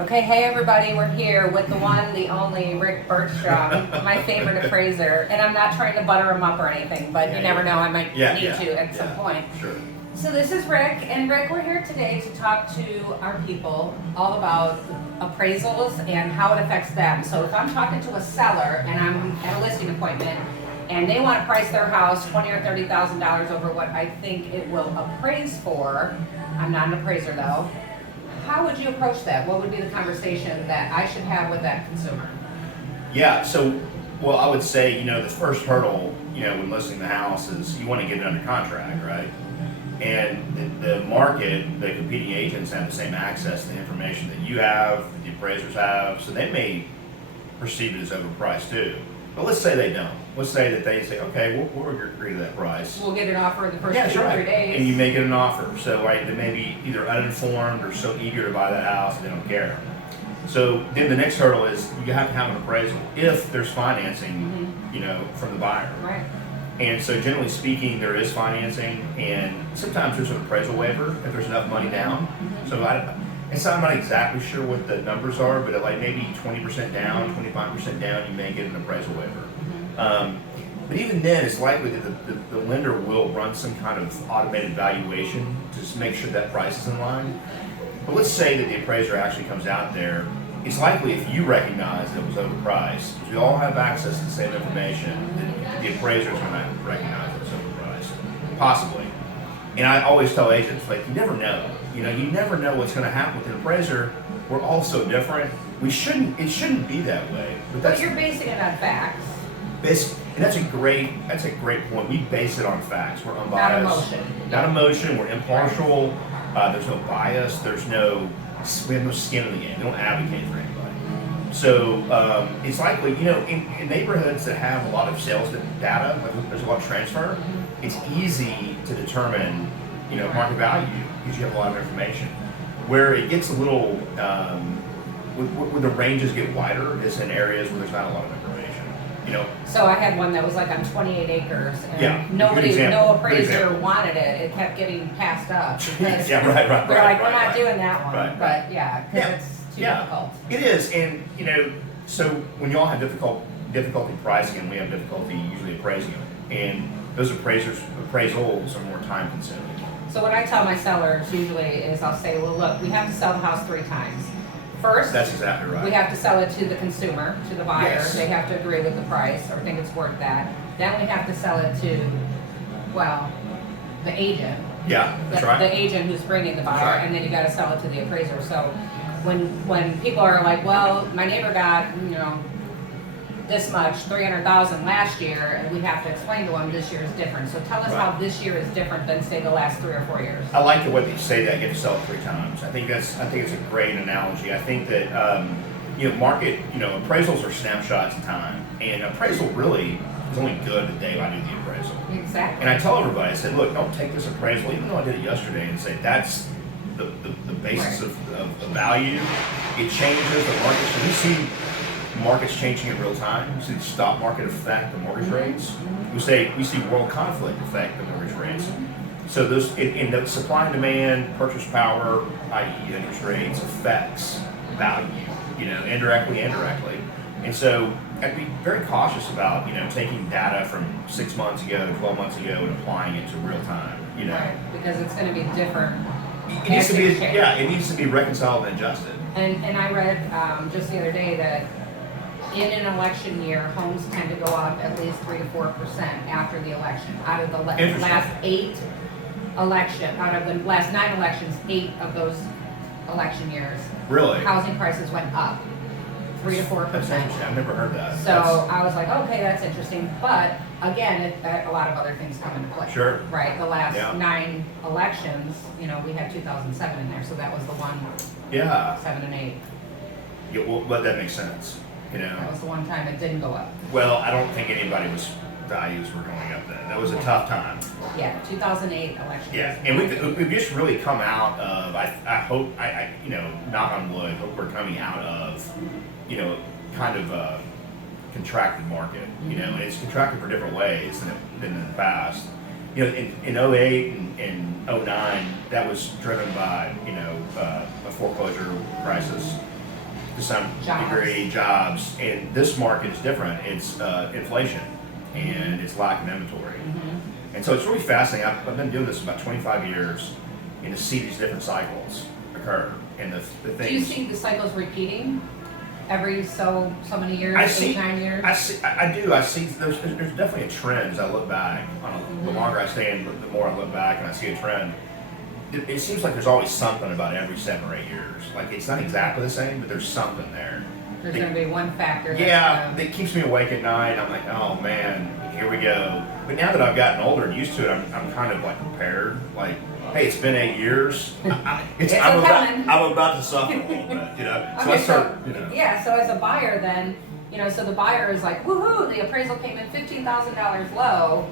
Okay, hey everybody, we're here with the one, the only Rick Berchstrom, my favorite appraiser. And I'm not trying to butter him up or anything, but you never know, I might need to at some point. Sure. So this is Rick, and Rick, we're here today to talk to our people all about appraisals and how it affects them. So if I'm talking to a seller and I'm at a listing appointment and they want to price their house $20,000 or $30,000 over what I think it will appraise for, I'm not an appraiser though, how would you approach that? What would be the conversation that I should have with that consumer? Yeah, well, I would say, the first hurdle, when listing the house is you want to get it under contract, right? And the market, the competing agents have the same access to the information that you have, that the appraisers have, so they may perceive it as overpriced too. But let's say they don't. Let's say that they say, okay, we'll agree to that price. We'll get an offer in the first 2 or 3 days. And you make it an offer. So they may be either uninformed or so eager to buy that house they don't care. So then the next hurdle is you have to have an appraisal if there's financing, from the buyer. Right. And so generally speaking, there is financing, and sometimes there's an appraisal waiver if there's enough money down. So I'm not exactly sure what the numbers are, but at maybe 20% down, 25% down, you may get an appraisal waiver. But even then, it's likely that the lender will run some kind of automated valuation to just make sure that price is in line. But let's say that the appraiser actually comes out there. It's likely if you recognize that it was overpriced, because we all have access to the same information, that the appraiser is going to recognize it was overpriced, possibly. And I always tell agents, you never know. You never know what's going to happen with an appraiser. We're all so different. It shouldn't be that way. But you're basing it on facts. And that's a great point. We base it on facts. We're unbiased. Not emotion. Not emotion. We're impartial. There's no bias. We have no skin in the game. We don't advocate for anybody. So it's likely, in neighborhoods that have a lot of sales data, there's a lot of transfer, it's easy to determine, market value because you have a lot of information. Where it gets a little, where the ranges get wider is in areas where there's not a lot of information. So I had one that was on 28 acres, and no appraiser wanted it. It kept getting passed up. Because we're not doing that one. Right. But because it's too difficult. It is, and so when y'all have difficulty pricing, and we have difficulty usually appraising them, and those appraisals are more time consuming. So what I tell my sellers usually is I'll say, well, look, we have to sell the house 3 times. First, that's exactly right. We have to sell it to the consumer, to the buyer. Yes. They have to agree with the price or think it's worth that. Then we have to sell it to, the agent. Yeah, that's right. The agent who's bringing the buyer, and then you got to sell it to the appraiser. So when people are like, well, my neighbor got, this much, $300,000 last year, and we have to explain to them this year is different. So tell us how this year is different than say the last 3 or 4 years. I like the way that you say that you have to sell it 3 times. I think it's a great analogy. I think that appraisals are snapshots in time, and appraisal really is only good the day I do the appraisal. Exactly. And I tell everybody, I said, look, don't take this appraisal, even though I did it yesterday, and say that's the basis of value. It changes the market. So we see markets changing in real time. We see the stock market affect the mortgage rates. We see world conflict affect the mortgage rates. So those in the supply and demand, purchase power, i.e. interest rates, affects value, indirectly. And so I'd be very cautious about, taking data from 6 months ago, 12 months ago, and applying it to real time. Right, because it's going to be different. It needs to be reconciled and adjusted. And I read just the other day that in an election year, homes tend to go up at least 3 to 4% after the election. Out of the last 9 elections, 8 of those election years, really, housing prices went up 3 to 4%. That's interesting. I've never heard that. So I was like, okay, that's interesting. But again, a lot of other things come into play. Sure. Right. The last 9 elections, we had 2007 in there, so that was the one. 7 and 8. Yeah, well, but that makes sense. That was the one time it didn't go up. Well, I don't think values were going up then. That was a tough time. Yeah, 2008 election. Yeah, and we've just really come out of. I hope knock on wood. Hope we're coming out of, kind of a contracted market. And it's contracted for different ways than in the past. In 08 and 09, that was driven by a foreclosure crisis. to some Jobs. degree, jobs. And this market is different. It's inflation and it's lack of inventory. And so it's really fascinating. I've been doing this about 25 years, and to see these different cycles occur. And the things. Do you see the cycles repeating every so many years, I see, 9 years? I do. I see. There's definitely a trend as I look back. The longer I stay in, the more I look back, and I see a trend. It seems like there's always something about every 7 or 8 years. Like it's not exactly the same, but there's something there. There's going to be one factor. That keeps me awake at night. I'm like, oh man, here we go. But now that I've gotten older and used to it, I'm kind of like prepared. Like, hey, it's been 8 years. I'm about to suffer a little bit, you know. So Okay, I start, you know. Yeah, so as a buyer then, you know, so the buyer is like, woohoo, the appraisal came in $15,000 low.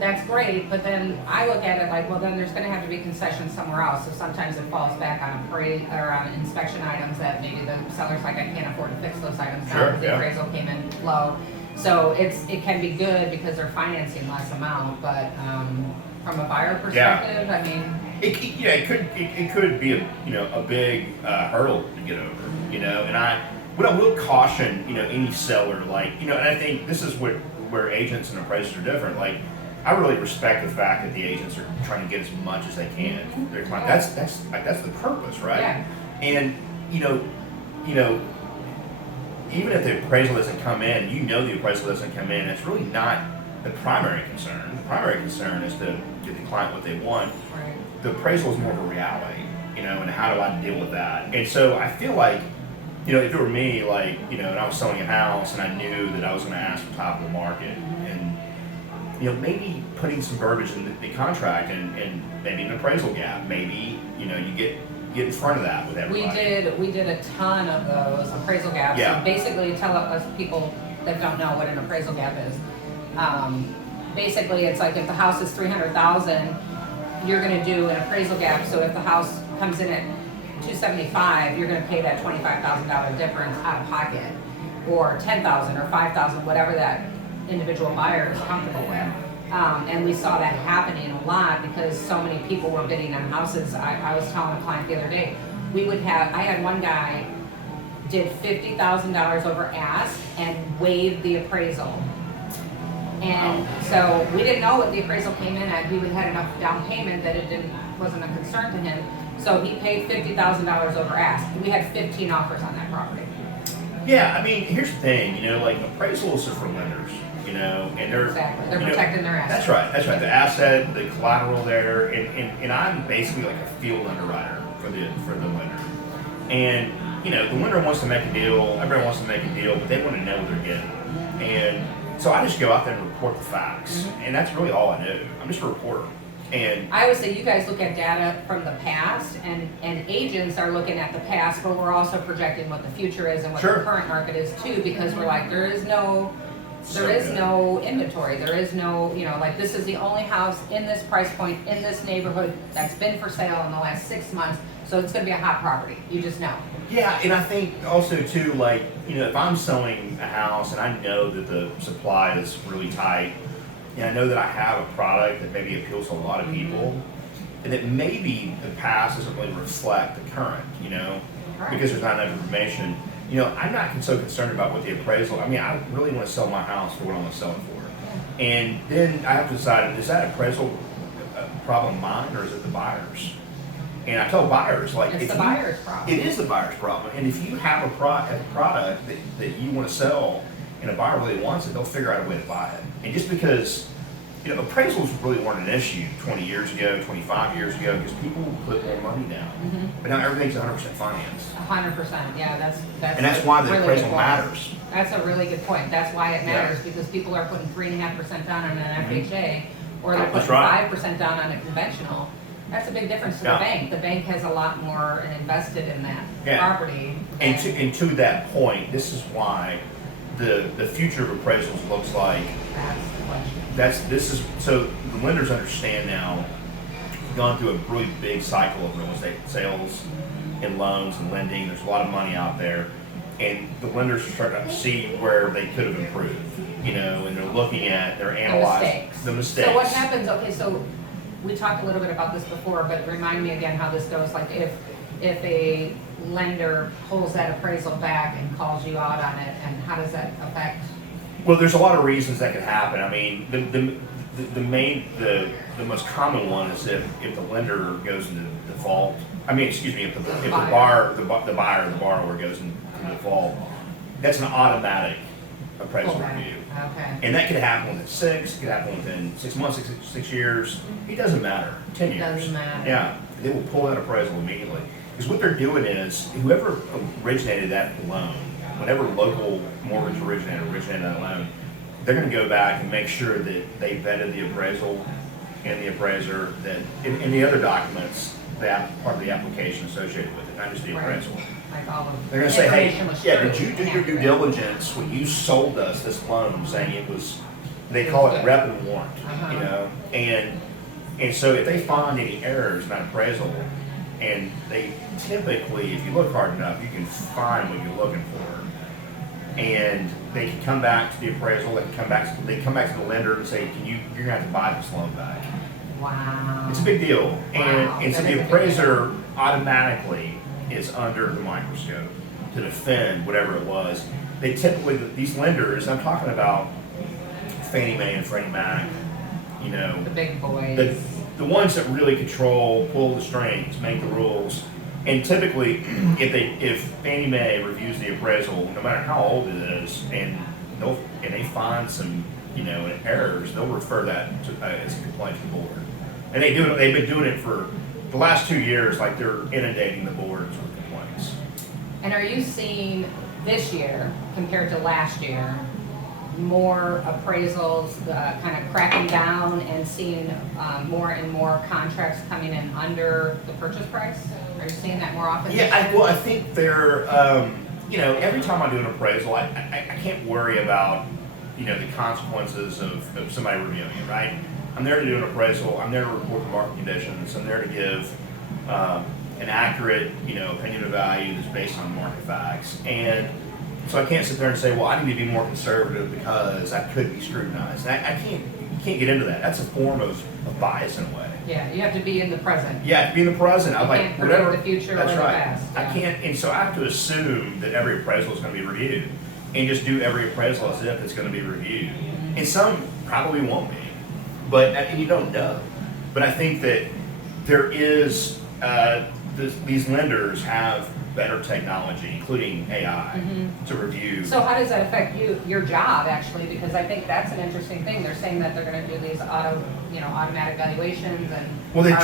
That's great, but then I look at it like, well, then there's going to have to be concessions somewhere else. So sometimes it falls back on on inspection items that maybe the seller's like, I can't afford to fix those items now because the appraisal came in low. So it can be good because they're financing less amount, but from a buyer perspective, I mean, it could be a big hurdle to get over, you know. And what I will caution, you know, any seller, like, you know, and I think this is where agents and appraisers are different. Like, I really respect the fact that the agents are trying to get as much as they can from their client. That's the purpose, right? Yeah. And you know, even if the appraisal doesn't come in, you know the appraisal doesn't come in, it's really not the primary concern. The primary concern is to get the client what they want. right. The appraisal is more of a reality, you know, and how do I deal with that? And so I feel like, you know, if it were me, like, you know, and I was selling a house and I knew that I was going to ask for top of the market, and you know, maybe putting some verbiage in the contract and maybe an appraisal gap, maybe, you know, you get in front of that with everybody. We did a ton of those appraisal gaps. Yeah. So basically, tell us people that don't know what an appraisal gap is. Basically, it's like if the house is $300,000, you're going to do an appraisal gap. So if the house comes in at $275,000, you're going to pay that $25,000 difference out of pocket, or $10,000 or $5,000, whatever that individual buyer is comfortable with. And we saw that happening a lot because so many people were bidding on houses. I was telling a client the other day, I had one guy did $50,000 over ask and waived the appraisal. And so we didn't know what the appraisal came in at. He had enough down payment that it wasn't a concern to him. So he paid $50,000 over ask. We had 15 offers on that property. Yeah, I mean, here's the thing, you know, like appraisals are for lenders, you know, and they're protecting their asset. That's right. The asset, the collateral there, and I'm basically like a field underwriter for the lender. And you know, the lender wants to make a deal, everyone wants to make a deal, but they want to know what they're getting. And so I just go out there and report the facts, and that's really all I do. I'm just a reporter. And I always say you guys look at data from the past, and agents are looking at the past, but we're also projecting what the future is and what the current market is too, because we're like, there is no inventory. There is no, you know, like this is the only house in this price point in this neighborhood that's been for sale in the last 6 months. So it's going to be a hot property. You just know. Yeah, and I think also too, like, you know, if I'm selling a house and I know that the supply is really tight, and I know that I have a product that maybe appeals to a lot of people, and that maybe the past doesn't really reflect the current, you know, because there's not enough information. You know, I'm not so concerned about what the appraisal. I mean, I really want to sell my house for what I want to sell it for, and then I have to decide: is that appraisal problem mine or is it the buyer's? And I tell buyers, like, it's the buyer's problem. It is the buyer's problem, and if you have a product that you want to sell, and a buyer really wants it, they'll figure out a way to buy it. And just because, you know, appraisals really weren't an issue 20 years ago, 25 years ago, because people put more money down. But now everything's 100% financed. 100%, yeah, that's and that's why the really appraisal matters. That's a really good point. That's why it matters, because people are putting 3.5% down on an FHA, or they're putting 5% down on a conventional. That's a big difference to the bank. The bank has a lot more invested in that property. And to that point, this is why the future of appraisals looks like. That's the question. So the lenders understand now. We've gone through a really big cycle of real estate sales and loans and lending. There's a lot of money out there, and the lenders are starting to see where they could have improved. You know, and they're analyzing the mistakes. So what happens? Okay, so we talked a little bit about this before, but remind me again how this goes. Like if if a lender pulls that appraisal back and calls you out on it, and how does that affect? Well, there's a lot of reasons that could happen. I mean, the most common one is if the lender goes into default. I mean, excuse me, if the borrower goes into default, that's an automatic appraisal review. Okay. And that could happen within 6, it could happen within 6 months, 6 years. It doesn't matter. 10 years. Doesn't matter. Yeah, they will pull that appraisal immediately. Because what they're doing is, whoever originated that loan, whatever local mortgage originated that loan, they're going to go back and make sure that they vetted the appraisal and the appraiser, that in the other documents, that part of the application associated with it, not just the appraisal. Like all of They're going to say, hey, information was yeah, true did you do and your due accurate. diligence when you sold us this loan, saying it was, they call it rep and warrant, you know? And so if they find any errors in that appraisal, and they typically, if you look hard enough, you can find what you're looking for. And they can come back to the appraisal, they come back to the lender and say, you're going to have to buy this loan back. Wow. It's a big deal. Wow. And so That is a the big appraiser automatically is under the microscope to defend whatever it was. They typically, these lenders, I'm talking about Fannie Mae and Freddie Mac, you know, The big boys. the ones that really control, pull the strings, make the rules. And typically, if Fannie Mae reviews the appraisal, no matter how old it is, and they find some, you know, errors, they'll refer that to, as a complaint to the board. And they've been doing it for the last 2 years, like they're inundating the boards with complaints. And are you seeing this year compared to last year more appraisals kind of cracking down and seeing more and more contracts coming in under the purchase price? Are you seeing that more often? Yeah, I think they're, you know, every time I do an appraisal, I can't worry about, you know, the consequences of somebody reviewing it, right? I'm there to do an appraisal, I'm there to report the market conditions, I'm there to give an accurate, you know, opinion of value that's based on market facts. And so I can't sit there and say, well, I need to be more conservative because I could be scrutinized. You can't get into that. That's a form of bias in a way. Yeah, you have to be in the present. Yeah, to be in the present. I'm like, can't predict whatever. the future That's or the right. past, I yeah. can't, and so I have to assume that every appraisal is going to be reviewed, and just do every appraisal as if it's going to be reviewed. And some probably won't be, but and you don't know. But I think that there is these lenders have better technology, including AI, to review. So how does that affect your job actually? Because I think that's an interesting thing. They're saying that they're going to do these automatic valuations and. Well, they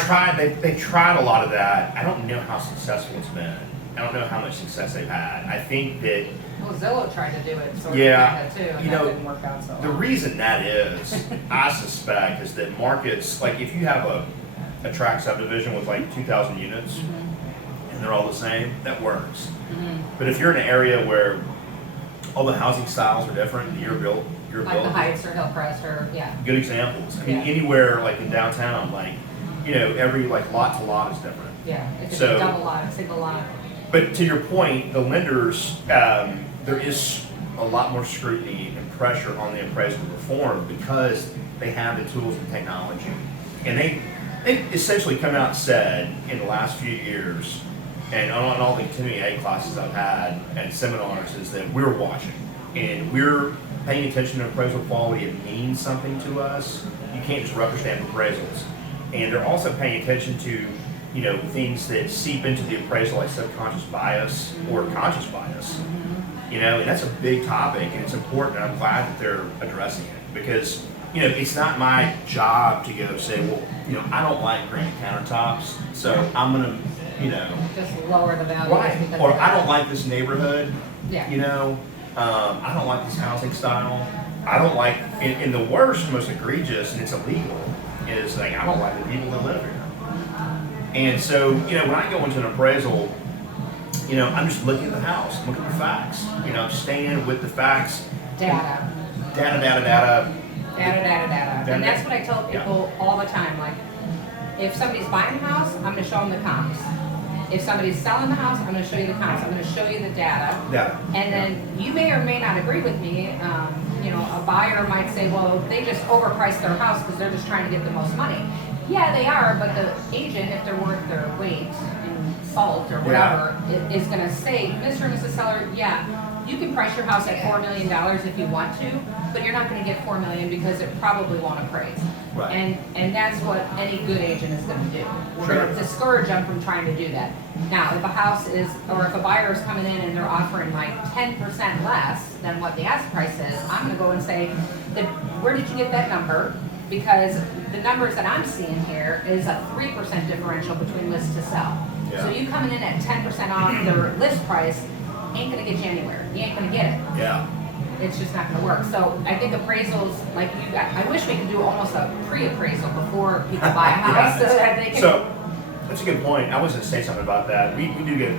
tried a lot of that. I don't know how successful it's been. I don't know how much success they've had. I think that. Well, Zillow tried to do it sort Yeah, of too, and you that know, didn't work out so well. The reason that is, I suspect, is that markets, like if you have a tract subdivision with like 2,000 units, and they're all the same, that works. But if you're in an area where all the housing styles are different, you're built. Like the Heights or Hillcrest or, yeah. Good examples. I mean, Yeah. anywhere like in downtown, like, you know, every like lot to lot is different. Yeah, it could So- be double lot, single lot. But to your point, the lenders, there is a lot more scrutiny and pressure on the appraisal to perform because they have the tools and technology. And they essentially come out and said in the last few years, and on all the continuing aid classes I've had and seminars, is that we're watching and we're paying attention to appraisal quality. It means something to us. You can't just rubber stamp appraisals. And they're also paying attention to, you know, things that seep into the appraisal, like subconscious bias or conscious bias. You know, and that's a big topic, and it's important, and I'm glad that they're addressing it, because, you know, it's not my job to go say, well, you know, I don't like granite countertops, so I'm gonna, you know, Just lower the value. right, or I don't like this neighborhood, Yeah. you know, I don't like this housing style, I don't like, and the worst, most egregious, and it's illegal, is like, I don't like the people that live here. And so, you know, when I go into an appraisal, you know, I'm just looking at the house, I'm looking at the facts, you know, I'm staying with the facts. Data. Data. And that's what I tell people all the time. Like, if somebody's buying a house, I'm going to show them the comps. If somebody's selling the house, I'm going to show you the comps. I'm going to show you the data. And then you may or may not agree with me. You know, a buyer might say, well, they just overpriced their house because they're just trying to get the most money. Yeah, they are, but the agent, if they're worth their weight in salt or whatever is going to say, Mr. and Mrs. Seller, yeah, you can price your house at $4 million if you want to, but you're not going to get $4 million because it probably won't appraise. Right. And that's what any good agent is going to do. We're Sure. going to discourage them from trying to do that. Now, if a house is, or if a buyer is coming in and they're offering like 10% less than what the ask price is, I'm going to go and say, where did you get that number? Because the numbers that I'm seeing here is a 3% differential between list to sell. Yeah. So you coming in at 10% off their list price ain't gonna get you anywhere. You ain't gonna get it. Yeah. It's just not gonna work. So I think appraisals, like you got, I wish we could do almost a pre-appraisal before people buy a house. Yeah. So that they can. So that's a good point. I was going to say something about that. We do get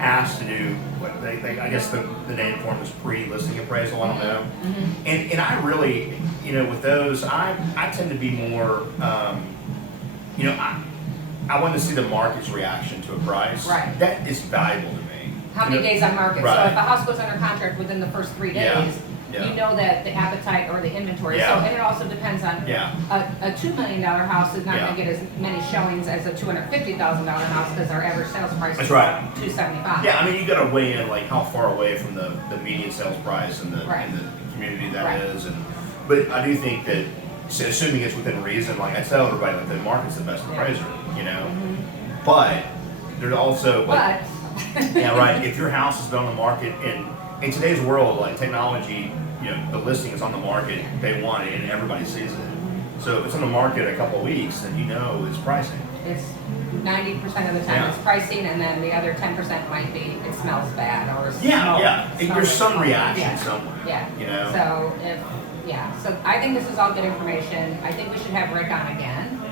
asked to do what they I guess the name for them is pre-listing appraisal. I don't know. Mm-hmm. And I really, with those, I tend to be more, I want to see the market's reaction to a price. Right. That is valuable to me. How many days on market? Right. So if a house goes under contract within the first 3 days, Yeah. you know that the appetite or the inventory. Yeah. So, and it also depends on a $2 million house is not going to get as many showings as a $250,000 house because our average sales price That's is right. $275. Yeah, I mean, you got to weigh in like how far away from the median sales price and the, Right. and the community that Right. is. But I do think that, assuming it's within reason, like I tell everybody, that the market's the best appraiser, Mm-hmm. But there's also, like, But yeah, right. If your house has been on the market in today's world, like technology, the listing is on the market day one and everybody sees it. So if it's on the market a couple of weeks, then it's pricing. it's 90% of the time it's pricing, and then the other 10% might be it smells bad or smoke. There's some reaction Yeah. somewhere. Yeah. So I think this is all good information. I think we should have Rick on again.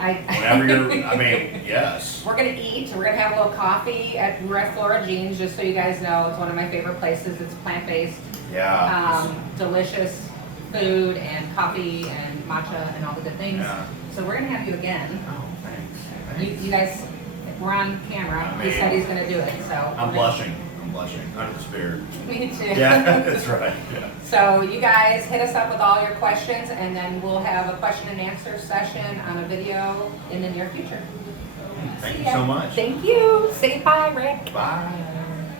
Whenever yes. We're gonna eat. We're gonna have a little coffee we're at Flora Jeans, just so you guys know. It's one of my favorite places. It's plant-based. Yeah. Delicious food and coffee and matcha and all the good things. Yeah. So we're gonna have you again. Oh, thanks. You guys, we're on camera. He said he's gonna do it, so. I'm blushing. I'm the spirit. Me too. Yeah, that's right. Yeah. So you guys hit us up with all your questions, and then we'll have a question and answer session on a video in the near future. Thank See you ya. so much. Thank you. Say bye, Rick. Bye.